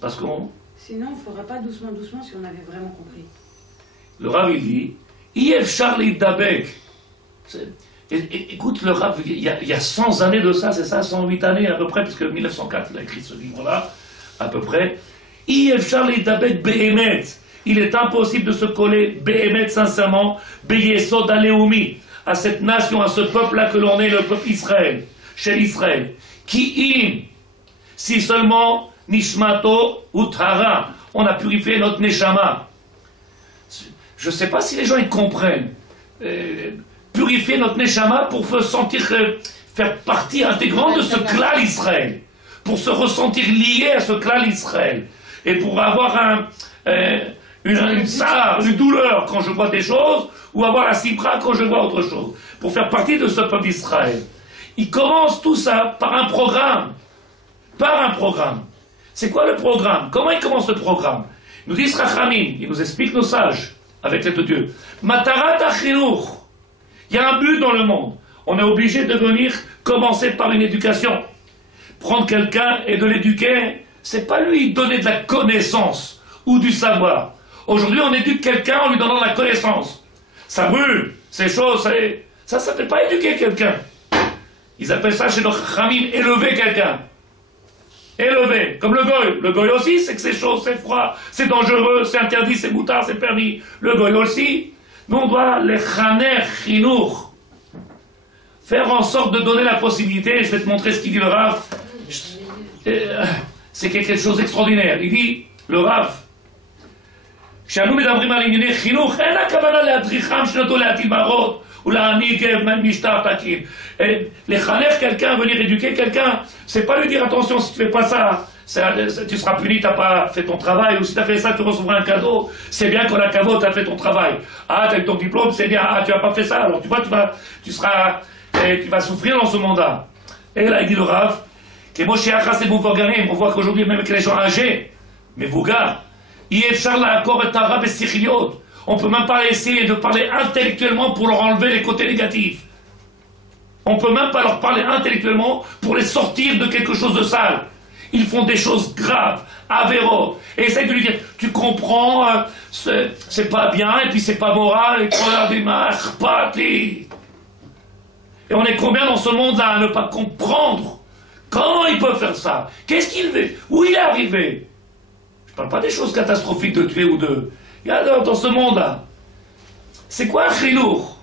Parce qu'on... Sinon, on ne fera pas doucement si on avait vraiment compris. Le Rav, il dit, Yef Charlie Dabek. Écoute, le Rav, il y a 100 années de ça, c'est ça, 108 années à peu près, puisque 1904, il a écrit ce livre-là, à peu près. Yef Charlie Dabek Behemet. Il est impossible de se coller Behemet sincèrement, Beyesod Aleoumi, à cette nation, à ce peuple-là que l'on est, le peuple Israël, chez Israël. Ki im, si seulement Nishmato Uthara, on a purifié notre Neshama. Je ne sais pas si les gens ils comprennent. Purifier notre Neshama pour se sentir faire partie intégrante de ce clan Israël, pour se ressentir lié à ce clan Israël, et pour avoir une douleur quand je vois des choses, ou avoir la sibra quand je vois autre chose, pour faire partie de ce peuple d'Israël. Il commence tout ça par un programme. C'est quoi le programme? Comment il commence le programme? Nous dit Rachamim, il nous explique nos sages, avec l'aide de Dieu. Matarat achinour. Il y a un but dans le monde. On est obligé de venir commencer par une éducation. Prendre quelqu'un et de l'éduquer, c'est pas lui donner de la connaissance ou du savoir. Aujourd'hui, on éduque quelqu'un en lui donnant de la connaissance. Ça brûle, ces choses, ça ne s'appelle pas éduquer quelqu'un. Ils appellent ça chez nos Rachamim élever quelqu'un. Élevé, comme le goy. Le goy aussi, c'est que c'est chaud, c'est froid, c'est dangereux, c'est interdit, c'est moutard, c'est permis. Le goy aussi. Nous, on doit les chaner chinour. Faire en sorte de donner la possibilité, je vais te montrer ce qu'il dit le Rav. C'est quelque chose d'extraordinaire. Il dit, le Rav, כשאנו מדברים על ענייני חינוך, אין הכוונה להדריכם שנתו להטיל מערות ולהעניק משטר תקין. לחנך quelqu'un, venir éduquer quelqu'un, c'est pas lui dire attention, si tu fais pas ça, tu seras puni, t'as pas fait ton travail, ou si tu as fait ça, tu recevras un cadeau. C'est bien qu'on a un cadeau, tu as fait ton travail. Ah, tu as eu ton diplôme, c'est bien. Ah, tu n'as pas fait ça, alors tu vois, tu vas souffrir dans ce mandat. Et là, il dit le Rav, que Moshe Achas et Mouvogarim, on voit qu'aujourd'hui, même avec les gens âgés, mais Vougar, on ne peut même pas essayer de parler intellectuellement pour leur enlever les côtés négatifs. On ne peut même pas leur parler intellectuellement pour les sortir de quelque chose de sale. Ils font des choses graves, avéro. Et essaye de lui dire, tu comprends, c'est pas bien, et puis c'est pas moral, et et on est combien dans ce monde-là à ne pas comprendre comment ils peuvent faire ça? Qu'est-ce qu'il fait? Où il est arrivé? Je ne parle pas des choses catastrophiques de tuer ou de... Il y a dans ce monde-là. C'est quoi un chinour?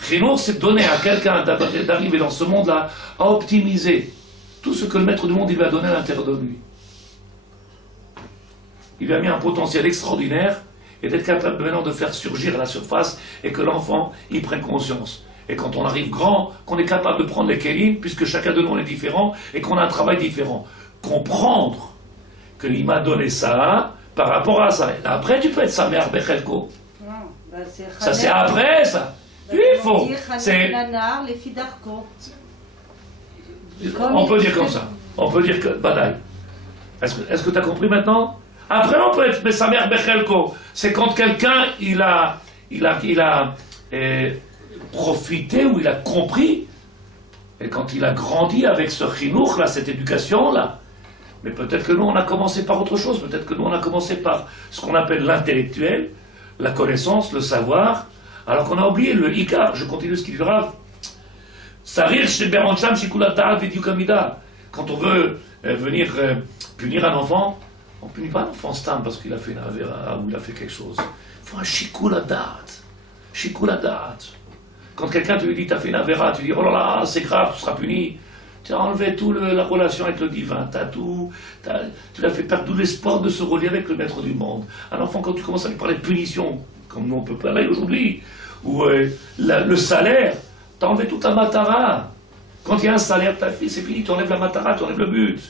Chinour, c'est donner à quelqu'un d'arriver dans ce monde-là à optimiser tout ce que le maître du monde il lui a donné à l'intérieur de lui. Il lui a mis un potentiel extraordinaire et d'être capable maintenant de faire surgir à la surface et que l'enfant il prenne conscience. Et quand on arrive grand, qu'on est capable de prendre les kélim, puisque chacun de nous est différent et qu'on a un travail différent. Comprendre qu'il m'a donné ça par rapport à ça. Et après, tu peux être sa mère, Bechelko. Ça, c'est après, ça. Il faux. C'est... les filles d'Arco. On peut dire comme ça. On peut dire que... Badaï. Est-ce que tu as compris maintenant? Après, on peut être Mesamer Bechelko. C'est quand quelqu'un, il a profité ou il a compris, et quand il a grandi avec ce chinour là, cette éducation là. Mais peut-être que nous on a commencé par autre chose, peut-être que nous on a commencé par ce qu'on appelle l'intellectuel, la connaissance, le savoir, alors qu'on a oublié le ikar. Je continue ce qu'il dit Rav. Sarir chez Berancham Shikulatar Vidyukamida. Quand on veut venir punir un enfant, on ne punit pas un enfant stam parce qu'il a fait une avéra ou il a fait quelque chose. Il faut un shikuladat. Shikuladat. Quand quelqu'un te lui dit, tu as fait une avéra, tu dis, oh là là, c'est grave, tu seras puni. Tu as enlevé toute la relation avec le divin, tu l'as fait perdre tout l'espoir de se relier avec le maître du monde. Un enfant, quand tu commences à lui parler de punition, comme nous on peut parler aujourd'hui, ou le salaire, tu as enlevé toute la matara. Quand il y a un salaire, c'est fini, tu enlèves la matara, tu enlèves le but.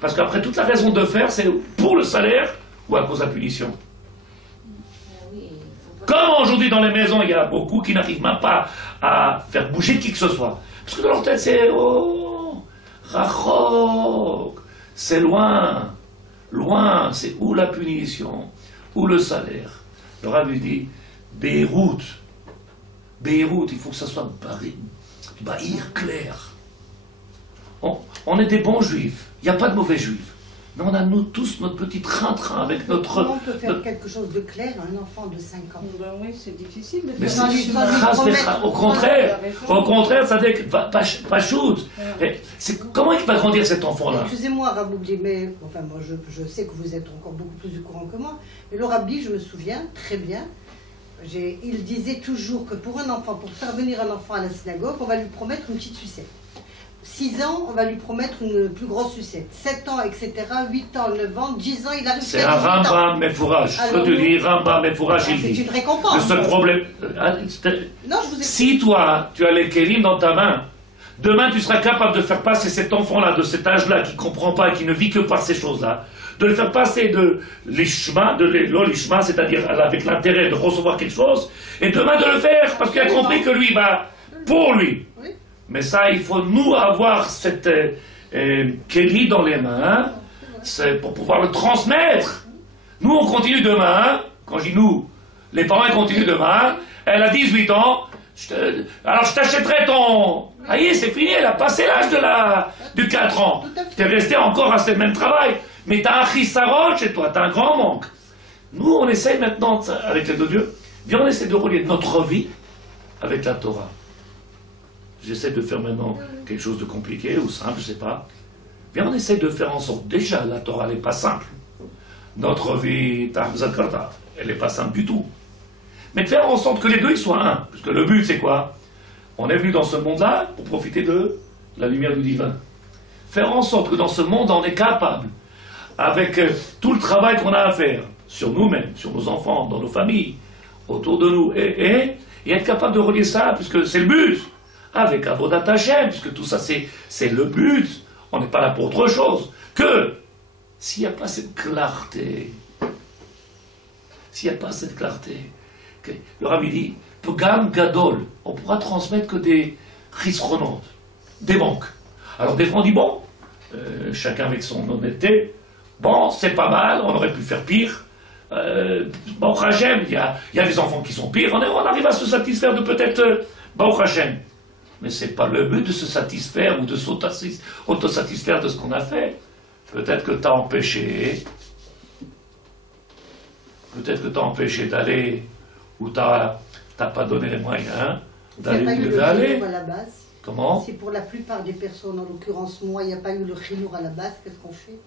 Parce qu'après, toute la raison de faire, c'est pour le salaire ou à cause de la punition. Comme aujourd'hui dans les maisons, il y a beaucoup qui n'arrivent même pas à faire bouger qui que ce soit. Parce que dans leur tête, c'est oh, rachok, c'est loin, loin, c'est ou la punition, ou le salaire. Le Rav lui dit, Beyrouth, il faut que ça soit bahir clair. On est des bons juifs, il n'y a pas de mauvais juifs. Mais on a nous tous notre petit train-train avec notre... Comment on peut faire quelque chose de clair à un enfant de 5 ans? Ben oui, c'est difficile de faire. Mais c'est au contraire, ça dit que pas shoot. Comment il va grandir cet enfant-là? Excusez-moi, Rabougli, mais enfin moi je sais que vous êtes encore beaucoup plus au courant que moi. Mais le Rabbi, je me souviens très bien, il disait toujours que pour un enfant, pour faire venir un enfant à la synagogue, on va lui promettre une petite sucette. 6 ans, on va lui promettre une plus grosse sucette. 7 ans, etc. 8 ans, 9 ans, 10 ans, il arrive. C'est un Rambam Mefourage. Ce que tu dis, Rambam Mefourage, il dit. C'est une récompense. Le seul problème. Non, je vous ai... Si toi, tu as les kélim dans ta main, demain tu seras capable de faire passer cet enfant-là, de cet âge-là, qui ne comprend pas, qui ne vit que par ces choses-là, de le faire passer de l'ishma, de l'olishma, c'est-à-dire avec l'intérêt de recevoir quelque chose, et demain de le faire, parce qu'il a compris que lui va pour lui. Oui. Mais ça, il faut nous avoir cette kéli dans les mains, c'est pour pouvoir le transmettre. Nous, on continue demain, quand je dis nous, les parents ils continuent demain, elle a 18 ans, alors je t'achèterai ton... Ah, c'est fini, elle a passé l'âge du 4 ans. Tu es resté encore à ce même travail, mais tu as un chisaron chez toi, tu as un grand manque. Nous, on essaye maintenant, avec l'aide de Dieu, viens, on essaie de relier notre vie avec la Torah. J'essaie de faire maintenant quelque chose de compliqué ou simple, je ne sais pas. Viens, on essaie de faire en sorte, déjà, la Torah, elle n'est pas simple. Notre vie, elle n'est pas simple du tout. Mais de faire en sorte que les deux, ils soient un. Parce que le but, c'est quoi? On est venu dans ce monde-là pour profiter de la lumière du divin. Faire en sorte que dans ce monde, on est capable, avec tout le travail qu'on a à faire, sur nous-mêmes, sur nos enfants, dans nos familles, autour de nous, et être capable de relier ça, puisque c'est le but, avec Avodat Hashem, puisque tout ça, c'est le but. On n'est pas là pour autre chose que, s'il n'y a pas cette clarté, que, le Rabbi dit, Pogam Gadol, on pourra transmettre que des chisronot, des manques. Alors des fois on dit, bon, chacun avec son honnêteté, bon, c'est pas mal, on aurait pu faire pire. Baruch Hashem, il y a des enfants qui sont pires, on arrive à se satisfaire de peut-être Baruch Hashem. Mais c'est pas le but de se satisfaire ou de s'autosatisfaire de ce qu'on a fait. Peut-être que t'as empêché d'aller où t'as pas donné les moyens d'aller où tu devais aller. À la base. Comment? Si pour la plupart des personnes, en l'occurrence moi, il n'y a pas eu le chinour à la base, qu'est-ce qu'on fait?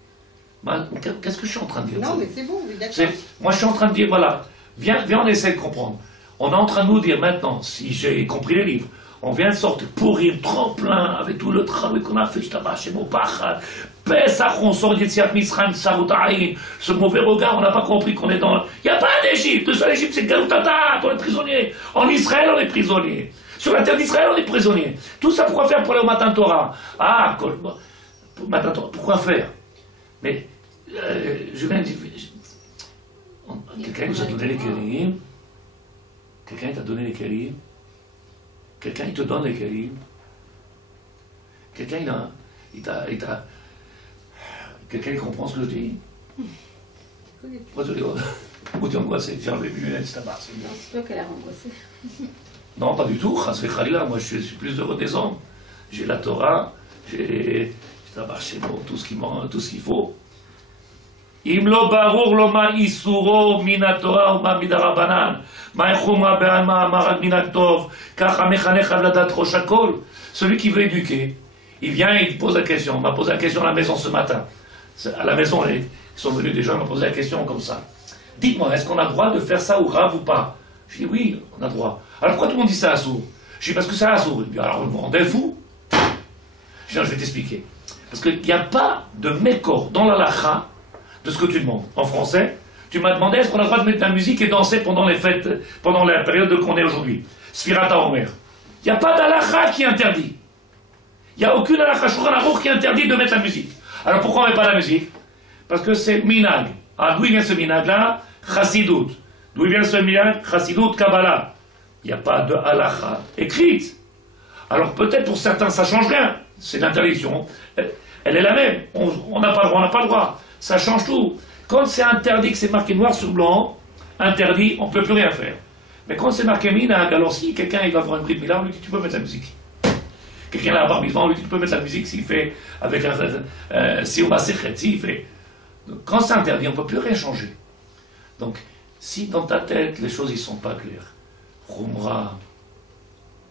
Qu'est-ce que je suis en train de dire? Non, mais c'est bon, oui, d'accord. Moi, je suis en train de dire, voilà, viens, on essaie de comprendre. On est en train de nous dire maintenant, si j'ai compris les livres, on vient de sortir pourrir tremplin avec tout le travail qu'on a fait, chez mon pachad. Pesach, on sort d'Yetziat Mitzrayim, Sarutaïn, ce mauvais regard, on n'a pas compris qu'on est dans... Il n'y a pas d'Égypte, le seul Égypte c'est Gaoutata, on est prisonnier. En Israël, on est prisonnier. Sur la terre d'Israël, on est prisonnier. Tout ça, pourquoi faire pour aller au Matan Torah? Ah, Matan Torah, pourquoi faire? Mais, je viens de dire... Quelqu'un nous a donné les kérim. Quelqu'un t'a donné les kérim. Quelqu'un, il te donne les kelim. Quelqu'un, quelqu'un, il comprend ce que je dis. Pourquoi tu rigoles? Ou tu es angoissé? Tiens, les lunettes, c'est tabac, c'est bien. C'est toi qui l'as angoissé. Non, pas du tout. Moi, je suis plus heureux des hommes. J'ai la Torah, j'ai tout ce qu'il faut. אם לא ברור לו מה איסורו מן התורה ומה מדרבנן, מה חומרה בעלמא, מה רק מן הכתוב, ככה מחנך חייב לדעת ראש הכל. Celui qui veut éduquer, il vient et il pose la question. On m'a posé la question à la maison ce matin. À la maison, ils sont venus des gens, ils m'ont posé la question comme ça. Dites-moi, est-ce qu'on a le droit de faire ça au grave ou pas? Je dis oui, on a le droit. Alors pourquoi tout le monde dit ça à sourd? Je dis parce que c'est à sourd. Alors vous me rendez fou? Je dis non, je vais t'expliquer. Parce qu'il n'y a pas de mécor dans la lacha de ce que tu demandes. En français, tu m'as demandé est-ce qu'on a le droit de mettre de la musique et danser pendant les fêtes, pendant la période qu'on est aujourd'hui. Sfirata Omer. Il n'y a pas d'alacha qui interdit. Il n'y a aucune alacha Shulchan Aruch qui interdit de mettre la musique. Alors pourquoi on ne met pas la musique? Parce que c'est minag. Ah, d'où il vient ce minag-là? Chassidut. D'où il vient ce minag? Chassidut Kabbalah. Il n'y a pas de halacha écrite. Alors peut-être pour certains ça change rien. C'est l'interdiction. Elle est la même. On n'a pas le droit, on n'a pas le droit. Ça change tout. Quand c'est interdit, que c'est marqué noir sur blanc, interdit, on ne peut plus rien faire. Mais quand c'est marqué minag, alors si quelqu'un il va voir une bride Mila, on lui dit tu peux mettre la musique. Quelqu'un a un bar mitzvah, on lui dit tu peux mettre la musique s'il fait avec un si on va sechet, s'il fait. Donc, quand c'est interdit, on ne peut plus rien changer. Donc si dans ta tête les choses ne sont pas claires, Khumra,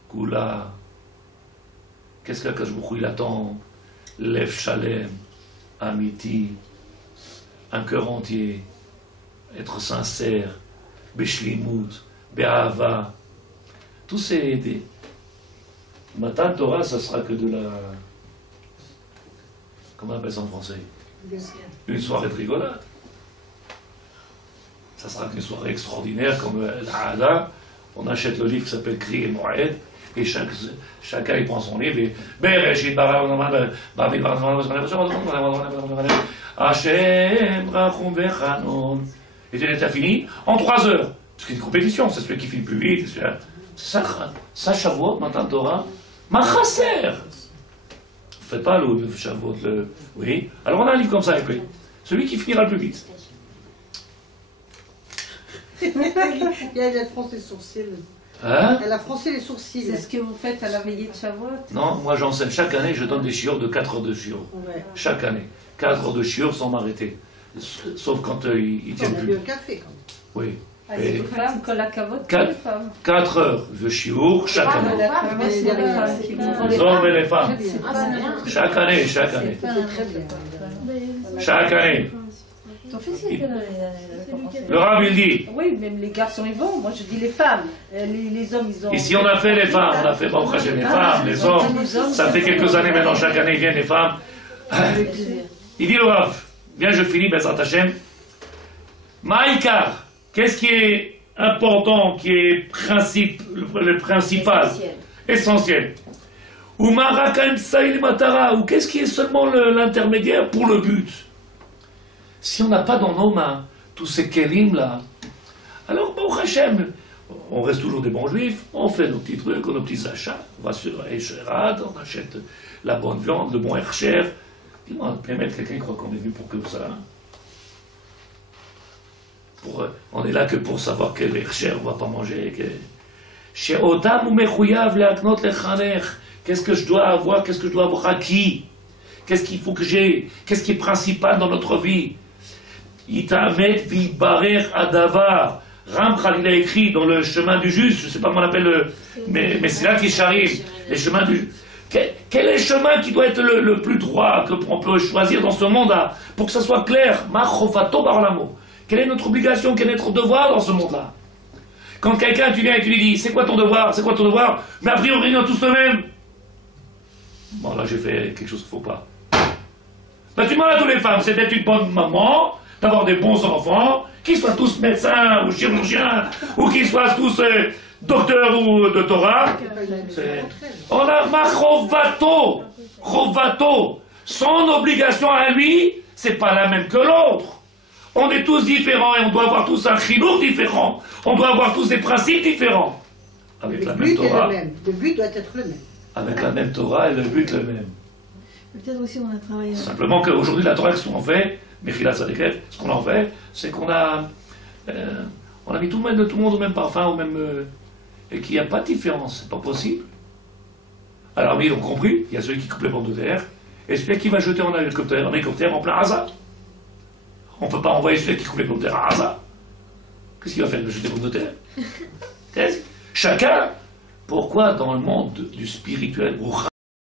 Kula, qu'est-ce qu'Akadosh Baruch Hu il attend? Lev Shalem, Amiti, un cœur entier, être sincère, Beshlimut, Be'ava, tous ces idées. Matan Torah, ça sera que de la... Comment on appelle ça en français? Une soirée de rigolade. Ça sera qu'une soirée extraordinaire comme la Hada. On achète le livre qui s'appelle Kri et Moed, et chacun il prend son livre et Hashem Rachum Vechanon. Et tu as fini en 3 heures. Parce qu'il y a une compétition, c'est celui qui finit plus vite. C'est ça, Shavuot, Matan Torah, Machaser. Faites pas le Shavuot, oui. Alors on a un livre comme ça épais. Celui qui finira le plus vite. Il a froncé les sourcils. Hein? Elle a froncé les sourcils. C'est ce que vous faites à la veillée de Shavuot? Non, moi j'enseigne chaque année, je donne des chiours de 4 heures de chiours. Ouais. Chaque année. 4 heures de chiours sans m'arrêter. Sauf quand ils tiennent plus. On a bu un café quand même. Oui. Les femmes, que la cavote, 4 heures de chiour chaque année. Les hommes et les femmes. Chaque année. Chaque année. Le Rav il dit. Oui, même les garçons ils vont. Moi je dis les femmes. Les hommes ils ont. Ici on a fait les femmes. On a fait Baruch Hashem les femmes, les hommes. Ça fait quelques années maintenant. Chaque année viennent les femmes. Il dit le Rav. Viens, je finis, Bezrat Hashem. Maïkar. Qu'est-ce qui est important, qui est le principal, essentiel? Ou Marakaim Saïl Matara. Ou qu'est-ce qui est seulement l'intermédiaire pour le but? Si on n'a pas dans nos mains tous ces kelim là, alors Baruch Hashem, on reste toujours des bons juifs, on fait nos petits trucs, nos petits achats, on va sur Esherad, on achète la bonne viande, le bon Hercher. Dis-moi, quelqu'un croit qu'on est venu pour que ça. On est là que pour savoir quel Hercher on ne va pas manger. She'otam ou mechouyav le'aknot lechanech. Qu'est-ce que je dois avoir? Qu'est-ce que je dois avoir acquis? Qu'est-ce qu'il faut que j'ai? Qu'est-ce qui est principal dans notre vie? Itamet vibarer adavar. Ramchal, il a écrit dans le chemin du juste, je ne sais pas comment on appelle mais c'est là qu'il arrive, les chemins du juste. Quel est le chemin qui doit être le plus droit qu'on peut choisir dans ce monde-là pour que ça soit clair? Machofato barlamo. Quelle est notre obligation? Quel est notre devoir dans ce monde-là? Quand quelqu'un, tu viens et tu lui dis, c'est quoi ton devoir? C'est quoi ton devoir? Mais a priori, on est tous le même. Bon, là, j'ai fait quelque chose qu'il ne faut pas. Ben, tu demandes à toutes les femmes, c'est d'être une bonne maman, d'avoir des bons enfants, qu'ils soient tous médecins ou chirurgiens, ou qu'ils soient tous docteurs ou de Torah. On a machovato, chovato. Son obligation à lui, c'est pas la même que l'autre. On est tous différents et on doit avoir tous un chinour différent. On doit avoir tous des principes différents. avec la même Torah. Le but doit être le même. Avec la même Torah et le but le même. Peut-être aussi on a travaillé. Simplement qu'aujourd'hui, la Torah, ce qu'on fait, Mechila Tzadeket, ce qu'on en fait, c'est qu'on a, on a mis tout le monde au même parfum, au même, et qu'il n'y a pas de différence. C'est pas possible. Alors, mais ils ont compris, il y a celui qui coupe les bombes de terre, et celui qui va jeter en hélicoptère en plein hasard. On ne peut pas envoyer celui qui coupe les bombes de terre à hasard. Qu'est-ce qu'il va faire? Il va jeter les bombes de terre. Chacun. Pourquoi dans le monde du spirituel, où